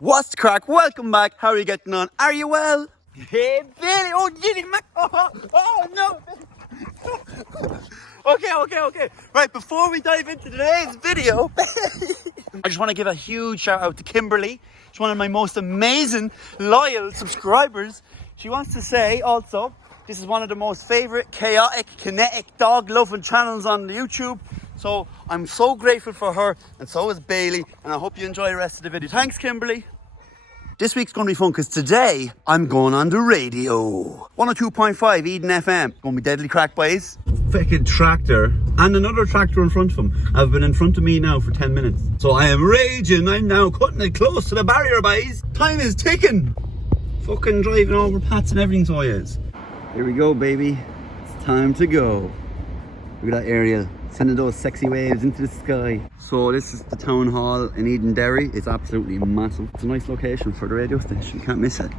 What's the crack? Welcome back. How are you getting on? Are you well? Hey, Billy. Oh, Gilly Mac. Oh, no. Okay. Right, before we dive into today's video, I just want to give a huge shout out to Kimberly. She's one of my most amazing, loyal subscribers. She wants to say also, this is one of the most favourite, chaotic, kinetic, dog-loving channels on the YouTube. So I'm so grateful for her, and so is Bailey, and I hope you enjoy the rest of the video. Thanks, Kimberly. This week's going to be fun because today I'm going on the radio. 102.5 Eden FM. Going to be deadly crack, boys. Fucking tractor and another tractor in front of him have been in front of me now for 10 minutes. So I am raging. I'm now cutting it close to the barrier, boys. Time is ticking. Fucking driving over paths and everything, so is. Here we go, baby. It's time to go. Look at that aerial. Sending those sexy waves into the sky. So this is the town hall in Eden Derry. It's absolutely massive. It's a nice location for the radio station. You can't miss it.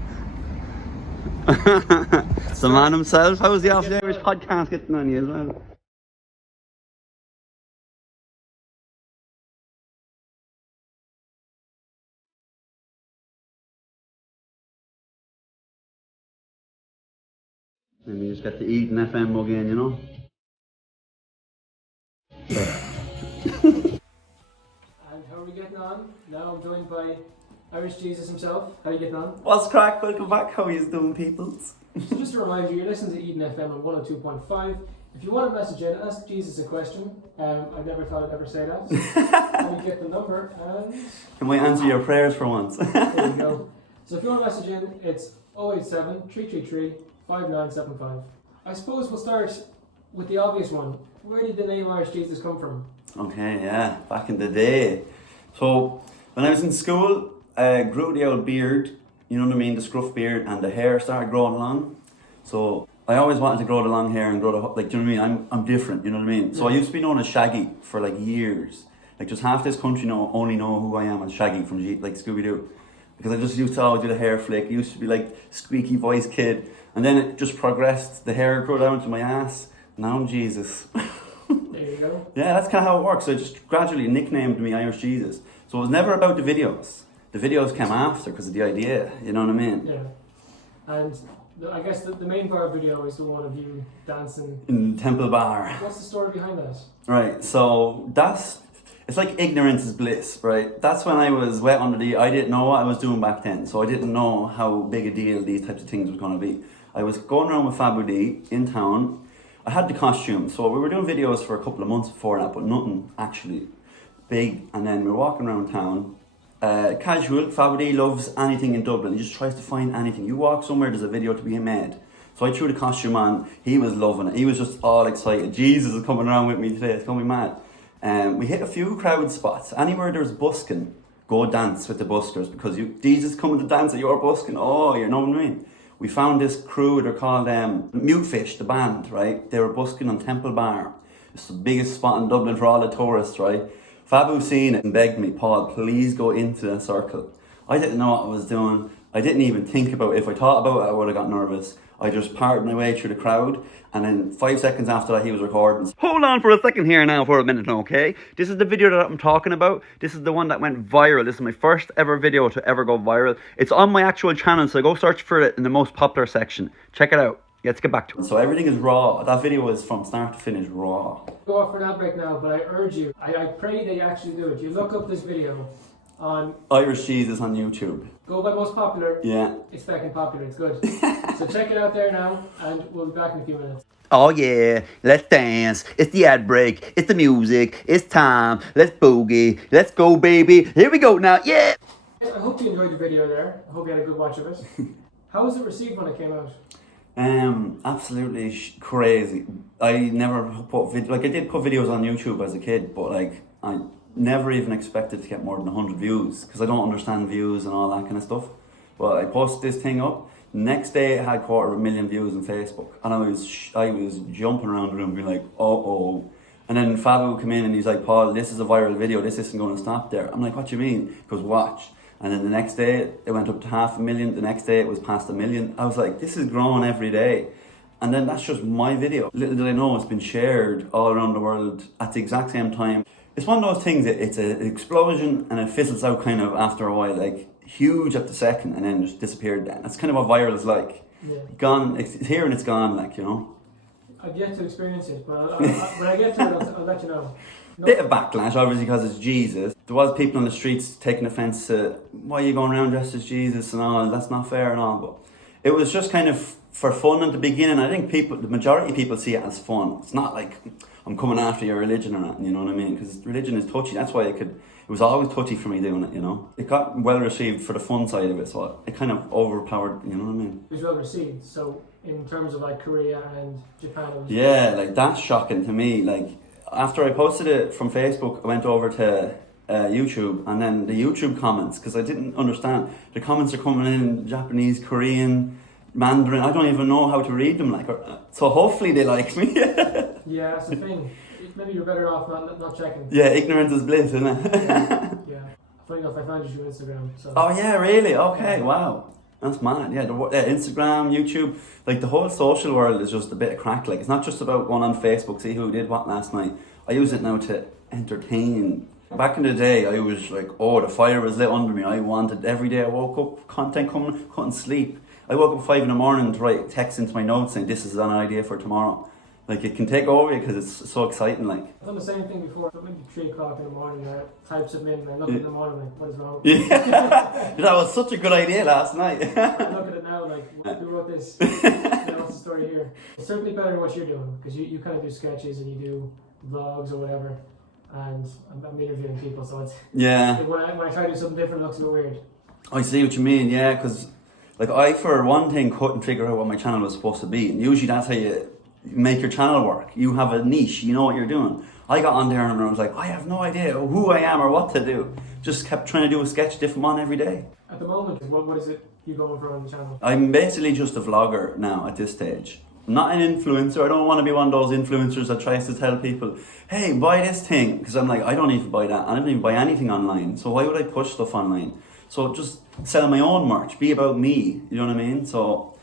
It's the man himself. How's the Off the Irish podcast getting on you as well? And you just get the Eden FM mug in, you know? And how are we getting on? Now I'm joined by Irish Jesus himself. How are you getting on? What's crack? Welcome back. How are you doing, peoples? So just a reminder, you're listening to Eden FM on 102.5. If you want to message in, ask Jesus a question. I never thought I'd ever say that. And you get the number and... Can we answer your prayers for once? There you go. So if you want to message in, it's 087 333 5975. I suppose we'll start with the obvious one. Where did the name Irish Jesus come from? Okay, yeah, back in the day. So, when I was in school, I grew the old beard, you know what I mean, the scruff beard, and the hair started growing long. So, I always wanted to grow the long hair and grow the, like, do you know what I mean? I'm different, you know what I mean? So, I used to be known as Shaggy for, like, years. Like, just half this country only know who I am as Shaggy from, like, Scooby-Doo. Because I just used to always do the hair flick. I used to be, like, squeaky voice kid. And then it just progressed. The hair grew down to my ass. Now I'm Jesus. There you go. Yeah, that's kind of how it works. I just gradually nicknamed me Irish Jesus. So it was never about the videos. The videos came after because of the idea, you know what I mean? Yeah. And I guess the main viral video is the one of you dancing in Temple Bar. What's the story behind that? Right, so it's like ignorance is bliss, right? That's when I was wet under I didn't know what I was doing back then. So I didn't know how big a deal these types of things was going to be. I was going around with Fabu D in town. I had the costume, so we were doing videos for a couple of months before that, but nothing actually big. And then we were walking around town, casual. Fabu loves anything in Dublin. He just tries to find anything. You walk somewhere, there's a video to be made. So I threw the costume on. He was loving it. He was just all excited. Jesus is coming around with me today. It's going to be mad. We hit a few crowd spots. Anywhere there's busking, go dance with the buskers because Jesus coming to dance at your busking. Oh, you know what I mean? We found this crew, they're called Mutefish, the band, right? They were busking on Temple Bar. It's the biggest spot in Dublin for all the tourists, right? Fabu seen it and begged me, Paul, please go into the circle. I didn't know what I was doing. I didn't even think about it. If I thought about it, I would have got nervous. I just parted my way through the crowd, and then 5 seconds after that, he was recording. Hold on for a second here now for a minute, okay? This is the video that I'm talking about. This is the one that went viral. This is my first ever video to ever go viral. It's on my actual channel, so go search for it in the most popular section. Check it out. Let's get back to it. So everything is raw. That video is from start to finish raw. Go off for an ad break now, but I urge you, I pray that you actually do it. You look up this video on Irish Jesus on YouTube. Go by most popular. Yeah. It's fucking popular, it's good. So check it out there now, and we'll be back in a few minutes. Oh yeah, let's dance. It's the ad break. It's the music. It's time. Let's boogie. Let's go, baby. Here we go now. Yeah. I hope you enjoyed the video there. I hope you had a good watch of it. How was it received when it came out? Absolutely crazy. I never put I did put videos on YouTube as a kid, but like I never even expected to get more than 100 views because I don't understand views and all that kind of stuff. But I posted this thing up. Next day it had 250,000 views on Facebook, and I was jumping around the room being like, oh. And then Fabu came in and he's like, Paul, this is a viral video. This isn't going to stop there. I'm like, what do you mean? He goes, watch. And then the next day it went up to 500,000. The next day it was past 1 million. I was like, this is growing every day. And then that's just my video. Little did I know it's been shared all around the world at the exact same time. It's one of those things, it's an explosion and it fizzles out kind of after a while. Like huge at the second and then just disappeared then. That's kind of what viral is like. Yeah. Gone, it's here and it's gone, like, you know. I've yet to experience it, but when I get to it, I'll let you know. No. Bit of backlash, obviously, because it's Jesus. There was people on the streets taking offence to, why are you going around dressed as Jesus and all, that's not fair and all, but it was just kind of for fun at the beginning. I think the majority of people see it as fun. It's not like, I'm coming after your religion or nothing, you know what I mean? Because religion is touchy, that's why it was always touchy for me doing it, you know? It got well received for the fun side of it, so it kind of overpowered, you know what I mean? It was well received, so in terms of like Korea and Japan, it was yeah, like that's shocking to me. Like after I posted it from Facebook, I went over to YouTube, and then the YouTube comments, because I didn't understand, the comments are coming in Japanese, Korean, Mandarin. I don't even know how to read them, like, so hopefully they like me. Yeah, that's the thing. Maybe you're better off not checking. Yeah, ignorance is bliss, isn't it? Yeah. Funny enough, I found you through Instagram. So. Oh yeah, really? Okay, wow. That's mad. Yeah, Instagram, YouTube, like the whole social world is just a bit of crack. Like, it's not just about going on Facebook, see who did what last night. I use it now to entertain. Back in the day, I was like, oh, the fire was lit under me. I wanted, every day I woke up, content coming, couldn't sleep. I woke up at 5 a.m. to write text into my notes saying, this is an idea for tomorrow. Like, it can take over because it's so exciting, like. I've done the same thing before, maybe 3 o'clock in the morning, I type something in and I look in the morning like, what is wrong with me? Yeah, that was such a good idea last night. I look at it now like, who wrote this? What's the story here? It's certainly better than what you're doing, because you kind of do sketches and you do vlogs or whatever, and I'm interviewing people, so it's... Yeah. When I try to do something different, it looks a bit weird. I see what you mean, yeah, because like I, for one thing, couldn't figure out what my channel was supposed to be, and usually that's how you make your channel work. You have a niche, you know what you're doing. I got on there and I was like, I have no idea who I am or what to do. Just kept trying to do a sketch, different one every day. At the moment, what is it you going for on the channel? I'm basically just a vlogger now at this stage. I'm not an influencer. I don't want to be one of those influencers that tries to tell people, hey, buy this thing. Because I'm like, I don't even buy that. I don't even buy anything online. So why would I push stuff online? So just sell my own merch, be about me, you know what I mean? So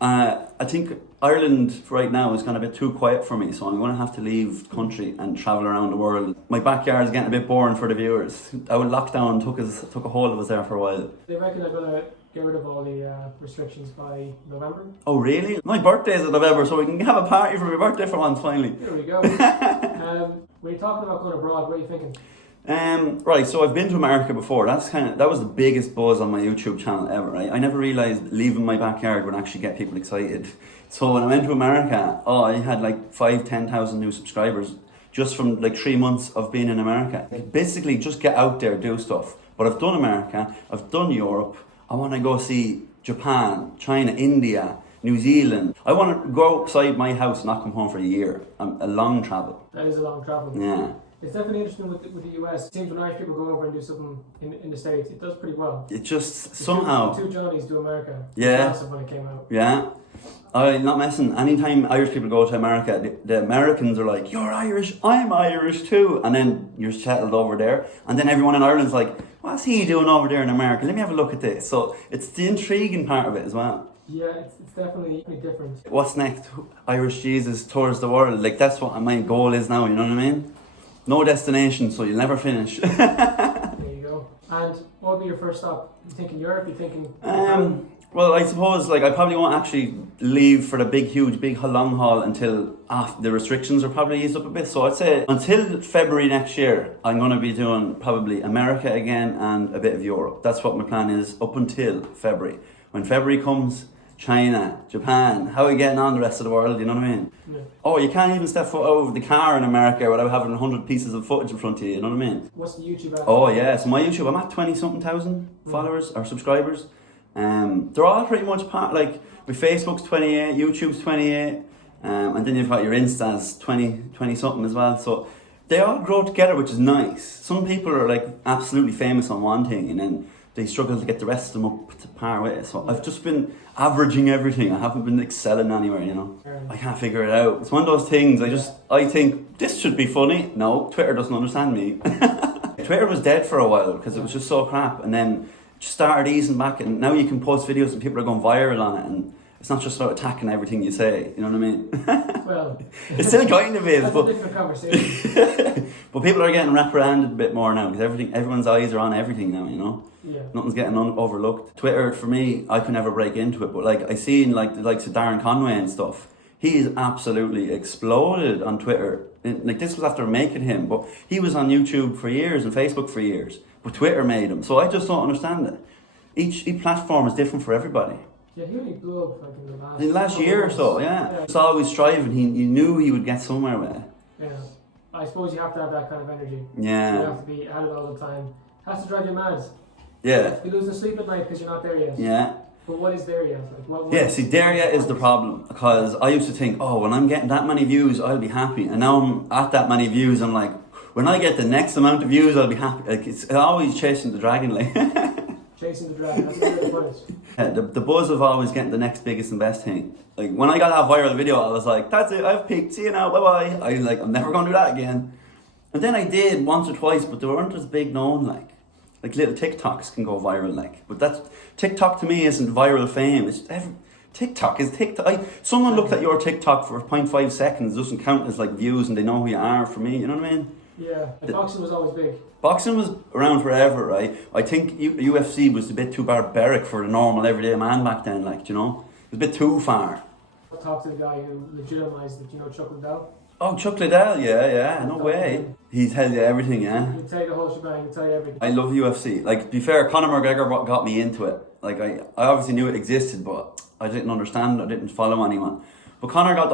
I think Ireland right now is kind of a bit too quiet for me, so I'm going to have to leave the country and travel around the world. My backyard is getting a bit boring for the viewers. Our lockdown took a hold of us there for a while. They reckon they're going to get rid of all the restrictions by November. Oh really? My birthday's in November, so we can have a party for my birthday for once finally. There we go. When you're talking about going abroad, what are you thinking? Right, so I've been to America before. That was the biggest buzz on my YouTube channel ever, right? I never realised leaving my backyard would actually get people excited. So when I went to America, I had like 5,000-10,000 new subscribers just from like 3 months of being in America. Basically, just get out there, do stuff. But I've done America, I've done Europe. I want to go see Japan, China, India, New Zealand. I want to go outside my house and not come home for a year. A long travel. That is a long travel. Yeah. It's definitely interesting with the US. It seems when Irish people go over and do something in the States, it does pretty well. It just somehow... Two Johnnies do America. Yeah. Massive when it came out. Yeah. I'm not messing. Anytime Irish people go to America, the Americans are like, you're Irish, I'm Irish too. And then you're settled over there. And then everyone in Ireland's like, what's he doing over there in America? Let me have a look at this. So it's the intriguing part of it as well. Yeah, it's definitely different. What's next? Irish Jesus tours the world. Like, that's what my goal is now, you know what I mean? No destination, so you'll never finish. There you go. And what would be your first stop? You thinking Europe? You thinking... Well, I suppose like I probably won't actually leave for the big long haul until after the restrictions are probably eased up a bit. So I'd say until February next year, I'm going to be doing probably America again and a bit of Europe. That's what my plan is up until February. When February comes, China, Japan, how are we getting on the rest of the world, you know what I mean? Yeah. Oh, you can't even step foot out of the car in America without having 100 pieces of footage in front of you, you know what I mean? What's the YouTube at? Oh yeah, so my YouTube, I'm at 20-something thousand followers or subscribers. They're all pretty much part, like my Facebook's 28, YouTube's 28, and then you've got your Insta's 20 something as well. So they all grow together, which is nice. Some people are like absolutely famous on one thing and then they struggle to get the rest of them up to par with it. So I've just been averaging everything. I haven't been excelling anywhere, you know. I can't figure it out. It's one of those things, I think this should be funny. No, Twitter doesn't understand me. Twitter was dead for a while because it was just so crap, and then just started easing back, and now you can post videos and people are going viral on it, and it's not just about attacking everything you say, you know what I mean? Well, it's still kind of is, that's but a different conversation. But people are getting reprimanded a bit more now because everyone's eyes are on everything now, you know? Yeah. Nothing's getting overlooked. Twitter, for me, I could never break into it, but like I seen like the likes of Darren Conway and stuff, he's absolutely exploded on Twitter. Like this was after making him, but he was on YouTube for years and Facebook for years, but Twitter made him. So I just don't understand it. Each platform is different for everybody. Yeah, he only blew up like In the last year or so, yeah. He's always striving. He knew he would get somewhere with it. Yeah. I suppose you have to have that kind of energy. Yeah. You have to be at it all the time. Has to drive you mad. Yeah. You losing sleep at night because you're not there yet. Yeah. But what is there yet? Like, what Yeah, see, there yet is the problem. Because I used to think, oh, when I'm getting that many views, I'll be happy. And now I'm at that many views, I'm like, when I get the next amount of views, I'll be happy. Like, it's always chasing the dragon, like. Chasing the dragon, that's a good way to put it. Yeah, the buzz of always getting the next biggest and best thing. Like, when I got that viral video, I was like, that's it, I've peaked, see you now, bye-bye. I'm never going to do that again. And then I did once or twice, but they weren't as big known, like little TikToks can go viral, like. But that's, TikTok to me isn't viral fame, TikTok is TikTok. Someone looked at your TikTok for 0.5 seconds, doesn't count as like views and they know who you are for me, you know what I mean? Yeah, boxing was always big. Boxing was around forever, right? I think UFC was a bit too barbaric for the normal everyday man back then, like, you know? It was a bit too far. I'll talk to the guy who legitimized it, you know, Chuck Liddell? Oh, Chuck Liddell, yeah, no way. He tells you everything, yeah? He'll tell you the whole shebang, he'll tell you everything. I love UFC. Like, to be fair, Conor McGregor got me into it. Like, I obviously knew it existed, but I didn't understand, I didn't follow anyone. But Conor got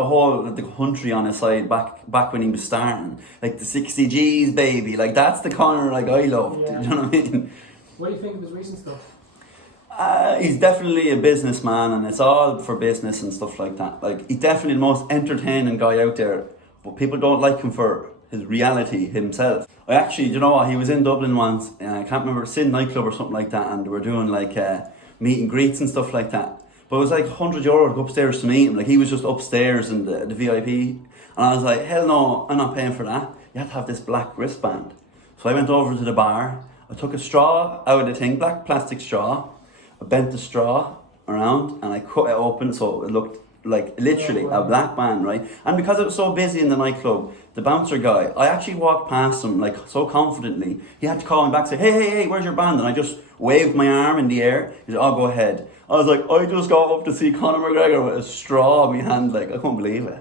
the country on his side back when he was starting. Like the 60 G's, baby. Like that's the Conor like I loved. Yeah. You know what I mean? What do you think of his recent stuff? He's definitely a businessman and it's all for business and stuff like that. Like he's definitely the most entertaining guy out there. But people don't like him for his reality himself. I actually, you know what? He was in Dublin once. I can't remember, Sin nightclub or something like that. And they were doing like meet and greets and stuff like that. But it was like €100 to go upstairs to meet him. Like he was just upstairs in the VIP. And I was like, hell no, I'm not paying for that. You have to have this black wristband. So I went over to the bar. I took a straw out of the thing, black plastic straw. I bent the straw around and I cut it open so it looked like literally a black band, right? And because it was so busy in the nightclub, the bouncer guy, I actually walked past him like so confidently. He had to call me back and say, hey, where's your band? And I just waved my arm in the air. He said, oh, go ahead. I was like, I just got up to see Conor McGregor with a straw in my hand, like, I couldn't believe it.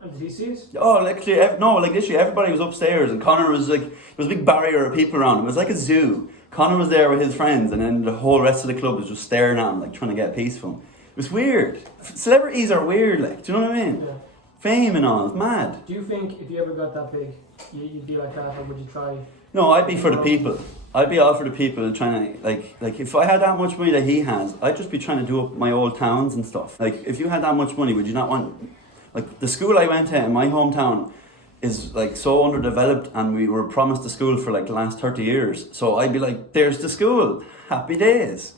And did he see it? Oh, literally everybody was upstairs and Conor was like, there was a big barrier of people around him. It was like a zoo. Conor was there with his friends and then the whole rest of the club was just staring at him, like, trying to get a piece from him. It was weird. Celebrities are weird, like, do you know what I mean? Yeah. Fame and all, it's mad. Do you think if you ever got that big, you'd be like that, or would you try? No, I'd be for the people. I'd be all for the people trying to, like if I had that much money that he has, I'd just be trying to do up my old towns and stuff. Like, if you had that much money, would you not want, like, the school I went to in my hometown is, like, so underdeveloped and we were promised the school for, like, the last 30 years. So I'd be like, there's the school. Happy days.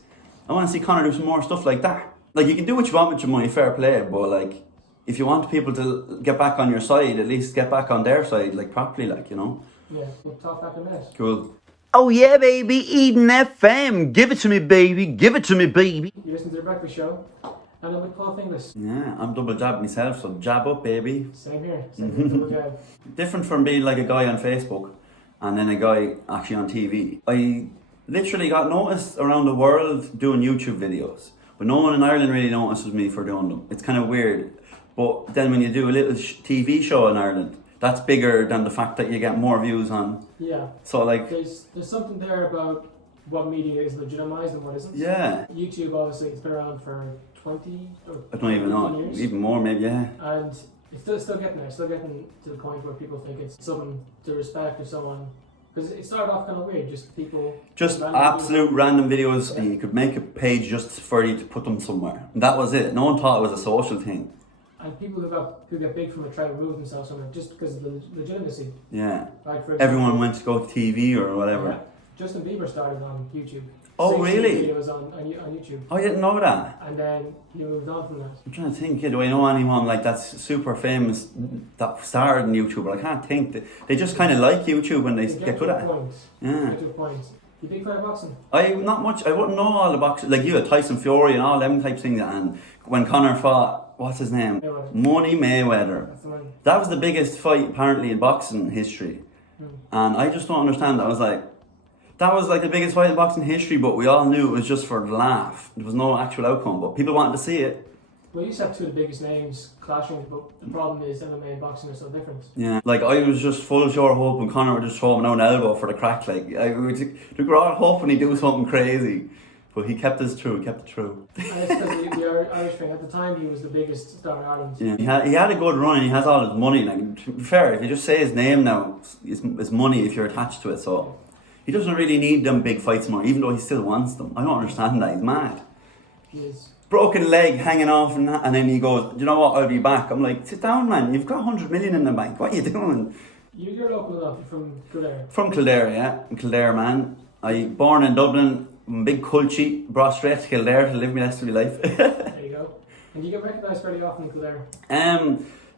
I want to see Conor do some more stuff like that. Like, you can do what you want with your money, fair play, but, like, if you want people to get back on your side, at least get back on their side, like, properly, like, you know? Yeah, we'll talk back on that. Cool. Oh yeah, baby, Eden FM. Give it to me, baby. Give it to me, baby. You listen to the breakfast show, and I'm with Paul Finglas. Yeah, I'm double jab myself, so jab up, baby. Same here, double jab. Different from being like a guy on Facebook and then a guy actually on TV. I literally got noticed around the world doing YouTube videos, but no one in Ireland really notices me for doing them. It's kind of weird. But then when you do a little TV show in Ireland, that's bigger than the fact that you get more views on. Yeah. So, like, there's something there about what media is legitimized and what isn't. Yeah. YouTube, obviously, it's been around for 20 or I don't even know. years. Even more, maybe, yeah. And it's still getting there. Still getting to the point where people think it's something to respect or someone. Because it started off kind of weird, just people... Just random absolute random videos, Yeah. and you could make a page just for you to put them somewhere. And that was it. No one thought it was a social thing. And people who get big from it try to remove themselves from it just because of the legitimacy. Yeah. Like, for example, Everyone went to go to TV or whatever. Yeah. Justin Bieber started on YouTube. Oh, 60 really? videos on YouTube. I didn't know that. And then he moved on from that. I'm trying to think, do I know anyone like that's super famous that started on YouTube? But I can't think. They just kind of like YouTube when they get good at it. Yeah. Get to a point. You big fan of boxing? Not much. I wouldn't know all the boxers. Like you had Tyson Fury and all them types of things. And when Conor fought, what's his name? Mayweather. Money Mayweather. That's the one. That was the biggest fight apparently in boxing history. And I just don't understand. I was like, that was like the biggest fight in boxing history, but we all knew it was just for the laugh. There was no actual outcome, but people wanted to see it. Well, you used to have two of the biggest names clashing, but the problem is MMA and boxing are so different. Yeah, like I was just full of sure hope, and Conor would just throw him an elbow for the crack. Like we were all hoping he'd do something crazy, but he kept it true. And it's because the Irish thing at the time, he was the biggest star in Ireland. Yeah, he had a good run, and he has all his money. Like, to be fair, if you just say his name now, it's money if you're attached to it. So he doesn't really need them big fights more, even though he still wants them. I don't understand that. He's mad. He is. Broken leg hanging off, and then he goes, "Do you know what? I'll be back." I'm like, "Sit down, man. You've got 100 million in the bank. What are you doing?" You're local enough. You're from Kildare. From Kildare, yeah. I'm Kildare, man. I born in Dublin. I'm a big culture. Brought straight to Kildare to live my rest of my life. There you go. And you get recognised fairly often in Kildare.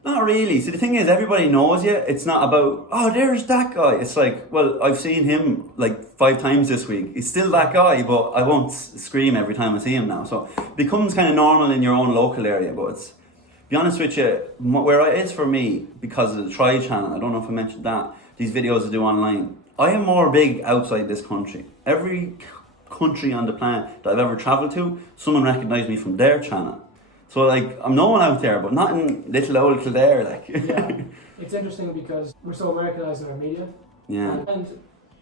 Not really. See, the thing is, everybody knows you. It's not about, oh, there's that guy. It's like, well, I've seen him like 5 times this week. He's still that guy, but I won't scream every time I see him now. So it becomes kind of normal in your own local area. But it's, to be honest with you, where it is for me, because of the Try channel, I don't know if I mentioned that, these videos I do online, I am more big outside this country. Every country on the planet that I've ever travelled to, someone recognised me from their channel. So like, I'm known out there, but not in little old Kildare, like. Yeah, it's interesting because we're so Americanised in our media. Yeah. And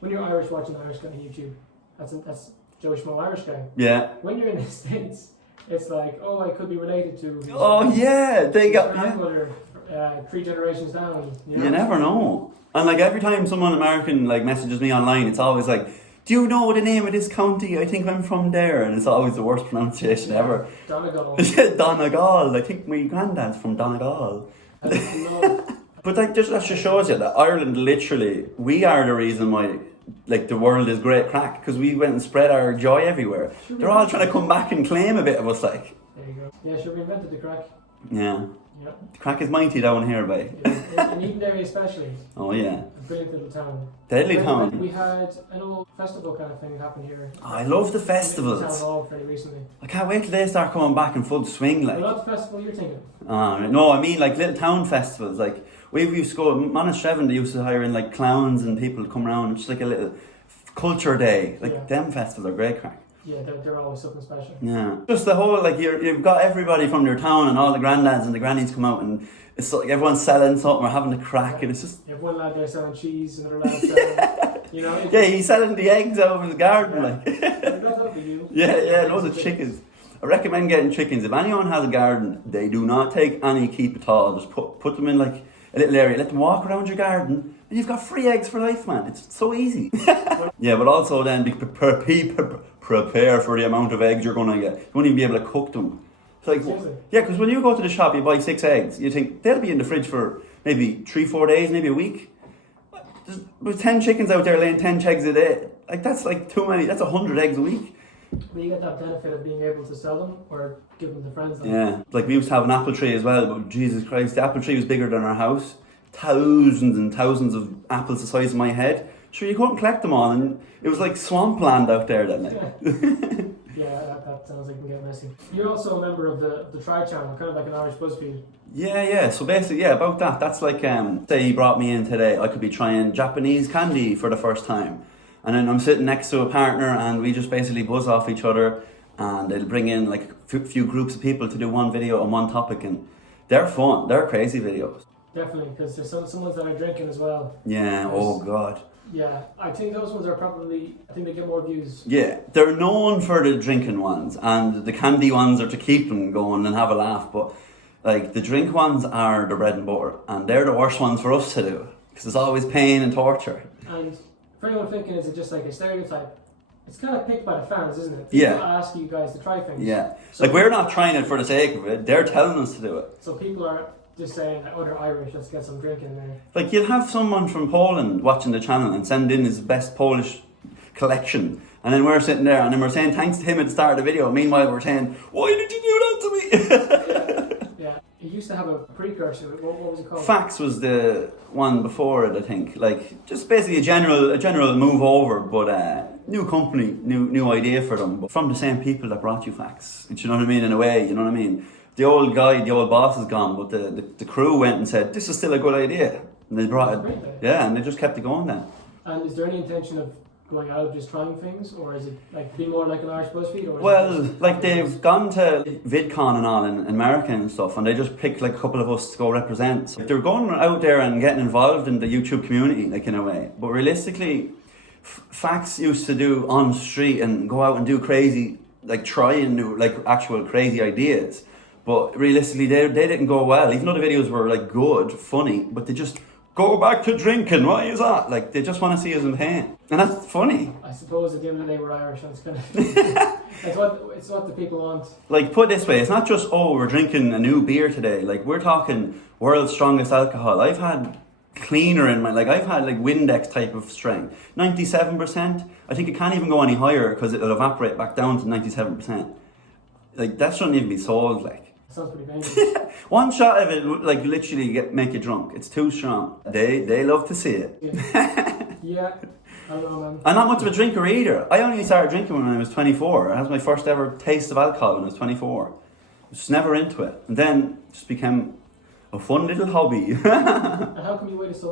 when you're Irish watching an Irish guy on YouTube, that's Joe Schmo Irish guy. Yeah. When you're in the States, it's like, oh, I could be related to. Oh yeah, they got. Grandmother, 3 generations down. You never know. And like every time someone American like messages me online, it's always like, "Do you know the name of this county? I think I'm from there," and it's always the worst pronunciation ever. Donegal. Donegal. I think my granddad's from Donegal. But like, that just shows you that Ireland, literally, we are the reason why, like, the world is great crack, because we went and spread our joy everywhere. They're all trying to come back and claim a bit of us, like. There you go. Yeah, sure, we invented the crack. Yeah. Yep. The crack is mighty down here, babe. In Eden area especially. Oh yeah. A brilliant little town. Deadly town. We had an old festival kind of thing happen here. Oh, I love the Town festivals. hall fairly recently. I can't wait till they start coming back in full swing, like. What festival you're thinking? No, I mean like little town festivals. Like we used to go, Monasterevin, they used to hire in like clowns and people to come around. It's just like a little culture day. Like them festivals are great crack. Yeah, they're always something special. Yeah. Just the whole, like, you've got everybody from your town and all the granddads and the grannies come out, and it's like everyone's selling something or having a crack, and it's just... You have one lad there selling cheese, another lad selling... You know, yeah, he's selling the eggs out of his garden, like. That'll be you. Yeah, loads of chickens. I recommend getting chickens. If anyone has a garden, they do not take any keep at all. Just put them in like a little area, let them walk around your garden, and you've got free eggs for life, man. It's so easy. Yeah, but also then prepare for the amount of eggs you're going to get. You won't even be able to cook them. It's like, yeah, because when you go to the shop, you buy 6 eggs. You think they'll be in the fridge for maybe 3-4 days, maybe a week. There's 10 chickens out there laying 10 eggs a day. Like, that's like too many. That's 100 eggs a week. But you get that benefit of being able to sell them or give them to friends. Yeah, like we used to have an apple tree as well, but Jesus Christ, the apple tree was bigger than our house. Thousands and thousands of apples the size of my head. Sure, you couldn't collect them all, and it was like swampland out there that night. Yeah, that sounds like it can get messy. You're also a member of the Try channel, kind of like an Irish BuzzFeed. Yeah. So basically, yeah, about that. That's like, say he brought me in today, I could be trying Japanese candy for the first time. And then I'm sitting next to a partner and we just basically buzz off each other, and they'll bring in like a few groups of people to do one video on one topic, and they're fun. They're crazy videos. Definitely, because there's some ones that are drinking as well. Yeah, oh God. Yeah, I think those ones are probably, I think they get more views. Yeah, they're known for the drinking ones, and the candy ones are to keep them going and have a laugh, but like the drink ones are the bread and butter, and they're the worst ones for us to do, because it's always pain and torture. And for anyone thinking, is it just like a stereotype? It's kind of picked by the fans, isn't it? Yeah. People ask you guys to try things. Yeah, So like we're not trying it for the sake of it, they're telling us to do it. So people are just saying, oh, they're Irish, let's get some drink in there. Like you'll have someone from Poland watching the channel and send in his best Polish collection, and then we're sitting there and then we're saying thanks to him at the start of the video, meanwhile we're saying, why did you do that to me? Yeah, it used to have a precursor. What was it called? Fax was the one before it, I think. Like just basically a general move over, but new company, new idea for them, but from the same people that brought you Fax. Do you know what I mean? In a way, you know what I mean? The old guy, the old boss is gone, but the crew went and said, this is still a good idea. And they brought That's it, great, yeah, and they just kept it going then. And is there any intention of going out just trying things, or is it like be more like an Irish BuzzFeed? Or is Well, it just like they've gone to VidCon and all in America and stuff, and they just picked like a couple of us to go represent. So they're going out there and getting involved in the YouTube community, like in a way. But realistically, Facts used to do on street and go out and do crazy, like try and do like actual crazy ideas. But realistically, they didn't go well. Even though the videos were like good, funny, but they just go back to drinking. Why is that? Like they just want to see us in pain, and that's funny. I suppose at the end of the day we're Irish, and it's kind of it's what the people want. Like put it this way, it's not just we're drinking a new beer today. Like we're talking world's strongest alcohol. I've had cleaner in my I've had like Windex type of strength, 97%. I think it can't even go any higher because it'll evaporate back down to 97%. Like that shouldn't even be sold. Like. Sounds pretty dangerous. One shot of it would like literally make you drunk. It's too strong. They love to see it. Yeah, I don't know, man. I'm not much of a drinker either. I only started drinking when I was 24. I had my first ever taste of alcohol when I was 24. I was just never into it. And then it just became a fun little hobby. And how come you waited so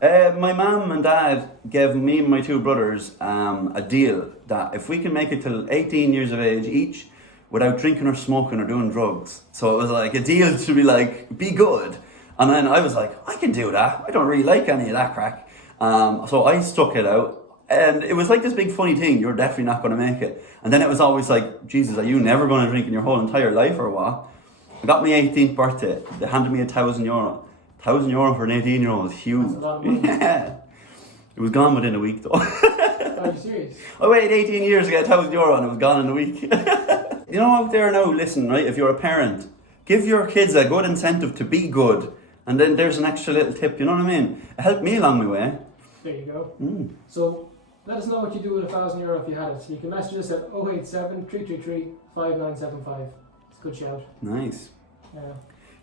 long? My mum and dad gave me and my two brothers a deal that if we can make it till 18 years of age each, without drinking or smoking or doing drugs. So it was like a deal to be like, be good. And then I was like, I can do that. I don't really like any of that crack. So I stuck it out. And it was like this big funny thing, you're definitely not going to make it. And then it was always like, Jesus, are you never going to drink in your whole entire life or what? I got my 18th birthday. They handed me €1,000. €1,000 for an 18-year-old was huge. That's a lot of money. Yeah. It was gone within a week though. Are you serious? I waited 18 years to get €1,000 and it was gone in a week. You know out there now, listen, right, if you're a parent, give your kids a good incentive to be good, and then there's an extra little tip, you know what I mean? It helped me along my way. There you go. So let us know what you do with €1,000 if you had it. You can message us at 087 333 5975. It's a good shout. Nice. Yeah.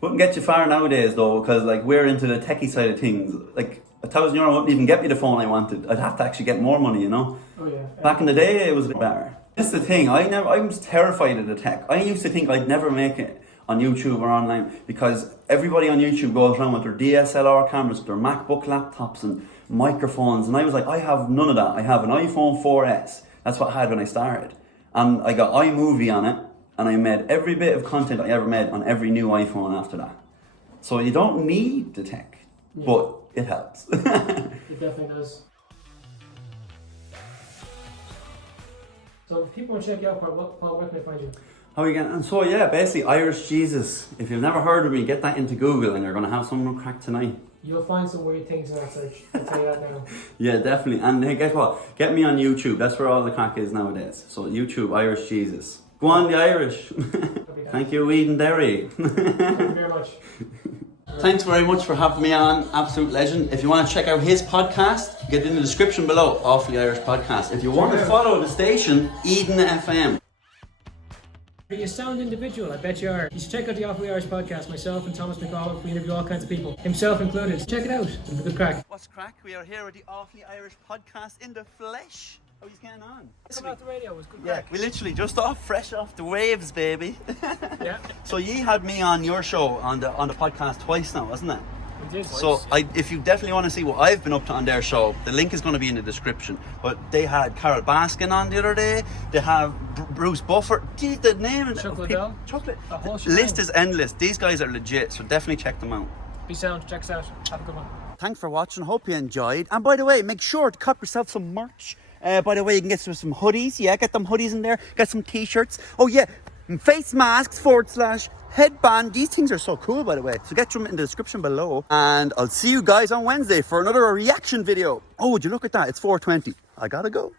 Wouldn't get you far nowadays though, because like we're into the techie side of things. Like €1,000 wouldn't even get me the phone I wanted. I'd have to actually get more money, you know? Oh yeah. Back in the day, it was better. This is the thing, I was terrified of the tech. I used to think I'd never make it on YouTube or online because everybody on YouTube goes around with their DSLR cameras, their MacBook laptops and microphones, and I was like, I have none of that. I have an iPhone 4S. That's what I had when I started. And I got iMovie on it, and I made every bit of content I ever made on every new iPhone after that. So you don't need the tech, but it helps. It definitely does. So if people want to check you out, Paul, where can they find you? How are you getting? And so yeah, basically Irish Jesus. If you've never heard of me, get that into Google and you're going to have some crack tonight. You'll find some weird things in that search. I'll tell you that now. Yeah, definitely. And hey, guess what? Get me on YouTube. That's where all the crack is nowadays. So YouTube, Irish Jesus. Go on, the Irish. Thank you, Eden Derry. Thank you very much. Thanks very much for having me on, absolute legend. If you want to check out his podcast, get in the description below, Awfully Irish Podcast. If you want to follow the station, Eden FM. Are you a sound individual? I bet you are. You should check out the Awfully Irish Podcast. Myself and Thomas McAuliffe, we interview all kinds of people, himself included. Check it out. It'll be good crack. What's crack? We are here with the Awfully Irish Podcast in the flesh. How are you getting on? Come out the radio, it was good Yeah, crack. we literally just fresh off the waves, baby. Yeah. So you had me on your show on the podcast twice now, wasn't it? We did. So if you definitely want to see what I've been up to on their show, the link is going to be in the description. But they had Carol Baskin on the other day. They have Bruce Buffer. Geez, the name and Chocolate Bell. Chocolate. The whole The list is endless. These guys are legit, so definitely check them out. Be sound. Check us out. Have a good one. Thanks for watching. Hope you enjoyed. And by the way, make sure to cop yourself some merch. By the way, you can get some hoodies. Yeah, get them hoodies in there. Get some t-shirts. Oh yeah, face masks / headband. These things are so cool, by the way. So get them in the description below. And I'll see you guys on Wednesday for another reaction video. Oh, would you look at that? It's 4:20. I gotta go.